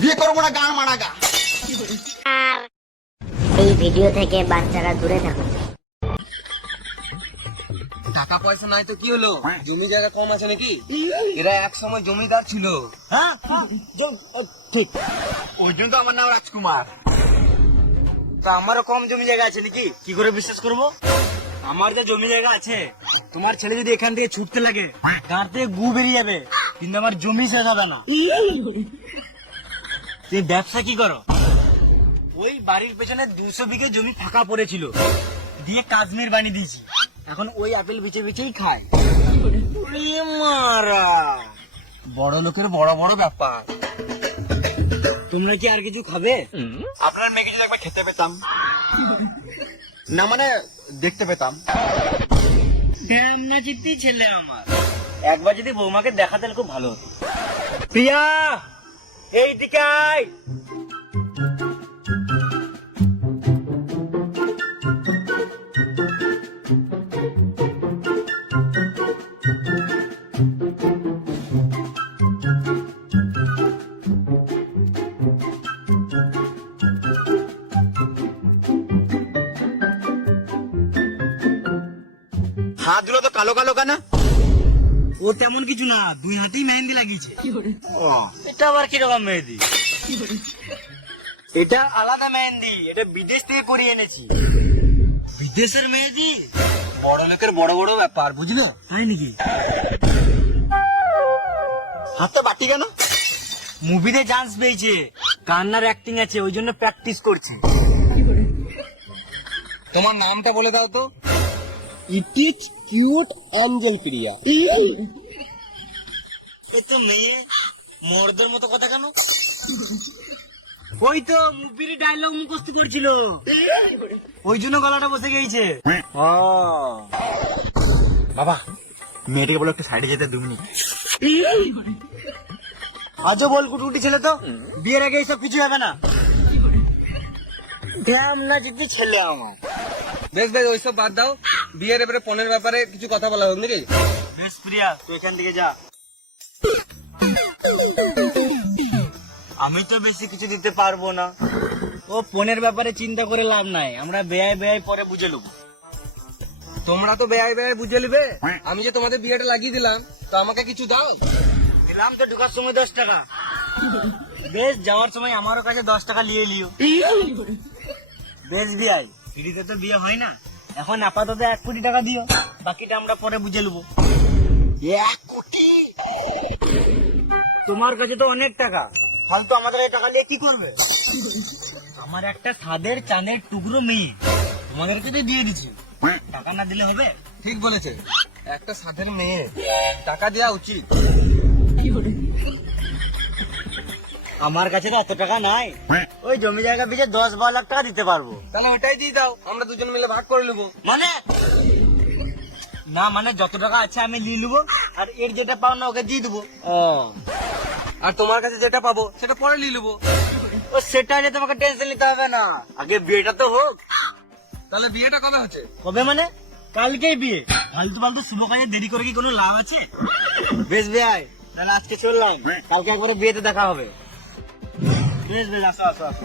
বিয়ে করবো না, গান মারা গা। এই ভিডিও থেকে বাচ্চারা দূরে থাকুন। টাকা পয়সা নাই তো কি হলো, জমি জায়গা কম আছে নাকি? এরা এক সময় জমিদার ছিল। হ্যাঁ ঠিক, ওই জন্য তো আমার নাম রাজকুমার। তা আমারও কম জমি জায়গা আছে নাকি? কি করে বিশ্বাস করবো? আমার যে জমি জায়গা আছে, তোমার ছেলে যদি এখান থেকে ছুটতে লাগে গাঁ থেকে গু বেরিয়ে যাবে, কিন্তু আমার জমি শেষ হবে না। তুমি ব্যবসা কি করো? ওই বাড়ির পেছনে 200 বিঘে জমি ফাঁকা পড়েছিল, দিয়ে কাশ্মীর বানিয়ে দিয়েছি। এখন ওই আপেল বিচে বিচেই খায়। মারা বড় লোকের বড় বড় ব্যাপার। তোমরা কি আর কিছু খাবে? আপনার মেয়েকে যদি একবার খেতে পেতাম, না মানে দেখতে পেতাম। না চিত্তি ছেলে আমার, একবার যদি বৌমাকে দেখাতে খুব ভালো হতো। প্রিয়া, এই দিকে আয়। হাত গুলো তো কালো কালো কেন? ও তেমন কিছু না, 2 হাতেই মেহেন্দি লাগিয়েছে। ও, এটা আবার কিরকম মেহেন্দি? এটা আলাদা মেহেন্দি, এটা বিদেশ থেকে করিয়ে এনেছি। বিদেশের মেহেন্দি বড় লোকের বড় বড় ব্যাপার, বুঝলো? তাই নাকি? হাতটা বাটি কেন? মুভিতে চান্স পেয়েছে, কান্নার অ্যাক্টিং আছে, ওই জন্য প্র্যাকটিস করছে। তোমার নামটা বলে দাও তো। ইট ইজ কিউট অ্যাঞ্জেল প্রিয়া। এই তো মেয়ে মর্দের মতো কথা কেন? ওই তো মুভির ডায়লগ মুখস্থ করছিল, ওই জন্য গলাটা বসে গেছে। বাবা, মেয়েটাকে বলো একটু সাইডে যেতে 2 মিনিট। আজও বল কুটুকুটি ছেলে তো, বিয়ের আগে এইসব কিছু হবে না। না যদি ছেলে আমার। বেশ বেশ, ওইসব বাদ দাও, বিয়ের এবারে পনের ব্যাপারে কিছু কথা বলা হোক নাকি? বেশ প্রিয়া, তুই এখান থেকে যা। আমি তো বেশি কিছু দিতে পারবো না। ও পনের ব্যাপারে চিন্তা করে লাভ নাই, আমরা বেয়াই বেয়াই পরে বুঝে নেবো। তোমরা তো বেয়াই বেয়াই বুঝে নিবে, আমি যে তোমাদের বিয়েটা লাগিয়ে দিলাম, তো আমাকে কিছু দাও। দিলাম তো ঢুকার সময় 10 টাকা, বেশ যাওয়ার সময় আমারও কাছে 10 টাকা নিয়ে লিও। বেশ বিয়াই, ফ্রিতে তো বিয়ে হয় না, এখন আপাতত 1 কোটি টাকা দিও, বাকিটা আমরা পরে বুঝে নেবো। 1 কোটি? তোমার কাছে তো অনেক টাকা, ফালতু আমাদের এই টাকা দিয়ে কি করবে? আমার একটা সাদের চাঁদের টুকরো মেয়ে তোমাদেরকে তো দিয়ে দিচ্ছি, টাকা না দিলে হবে? ঠিক বলেছে, একটা সাধের মেয়ে, টাকা দেওয়া উচিত। আমার কাছে তো এত টাকা নাই, ওই জমি জায়গা পিছে 10-12 লাখ টাকা দিতে পারবো। তাহলে ওটাই দিয়ে দাও, আমরা দুজন মিলে ভাগ করে নেবো। মানে না, মানে যত টাকা আছে আমি নিয়ে নেবো, আর এর যেটা পাও না ওকে দিয়ে দেবো। আর তোমার কাছে যেটা পাবো সেটা পরে নিয়ে নেবো। ও সেটা নিয়ে তোমাকে টেনশন নিতে হবে না, আগে বিয়েটা তো হোক। তাহলে বিয়েটা কবে হচ্ছে? কবে মানে? কালকেই বিয়ে, ফালতু ফালতু শুভ কাজে দেরি করে কি কোনো লাভ আছে? বেশ ভাই, তাহলে আজকে চললাম, কালকে একবারে বিয়েতে দেখা হবে। বেশ বেশ, আসো আসো আসো।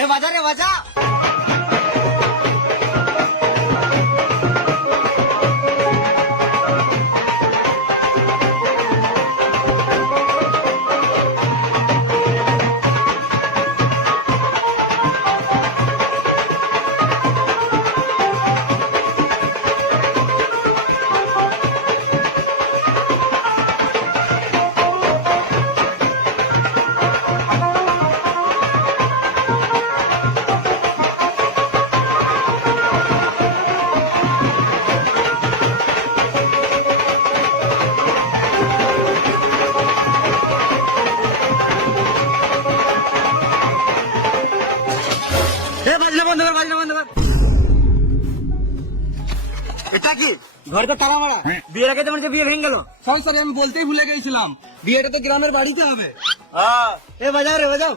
এ বাজা রে বাজা। এটা কি ঘরে তো তালা মারা, বিয়ের আগে তোমার যে বিয়ে ভেঙে গেল। সরি সরি, আমি বলতেই ভুলে গেছিলাম, বিয়েটা তো গ্রামের বাড়িতে হবে। এ বাজাও রে বাজাও।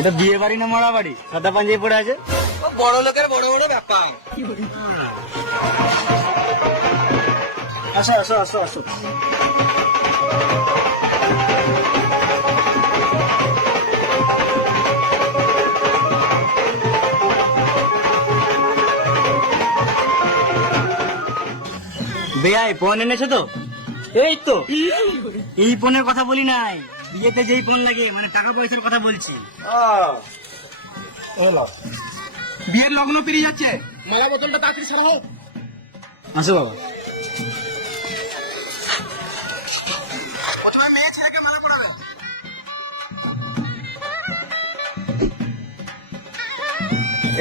এটা বিয়ে বাড়ি না মরা বাড়ি? সাদা পাঞ্জাবি পরে আছে। ও বড় লোকের বড় বড় ব্যাপার। আসো আসো আসো আসো। বেয়াই ফোন এনেছো তো? এই তো এই ফোনের কথা বলি নাই, বিয়েতে যেই ফোন লাগে, মানে টাকা পয়সার কথা বলছি। বিয়ের লগ্ন পেরিয়ে যাচ্ছে, মালা বোতলটা তাড়াতাড়ি সারা হোক। আসো বাবা। প্রথমে মেয়ে ছেলেকে মালা পরাবে।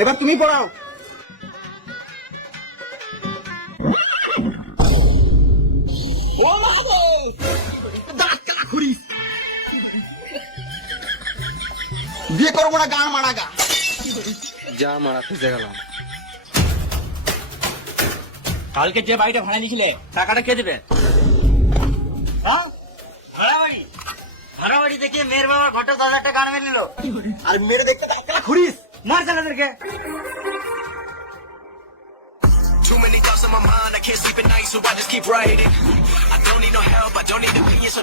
এবার তুমি পড়াও। ও মা গো, দাঁত কালা খুরিস। বিয়ে করবো না, গান মারা গা। যা মারা ফেসে গেলাম। কালকে যে বাড়িটা ভাড়া নিয়েছিলে টাকাটা কে দেবে? হ্যাঁ, ভাড়া বাড়ি। ভাড়া বাড়ি দেখে মেয়ের বাবার ঘরটা 10,000 টাকা গান মেরে নিল, আর মেরে দেখতে ঘুরিস, মার চালাদেরকে। Too many thoughts on my mind, I can't sleep at night, so I just keep writing. I don't need no help, I don't need opinions.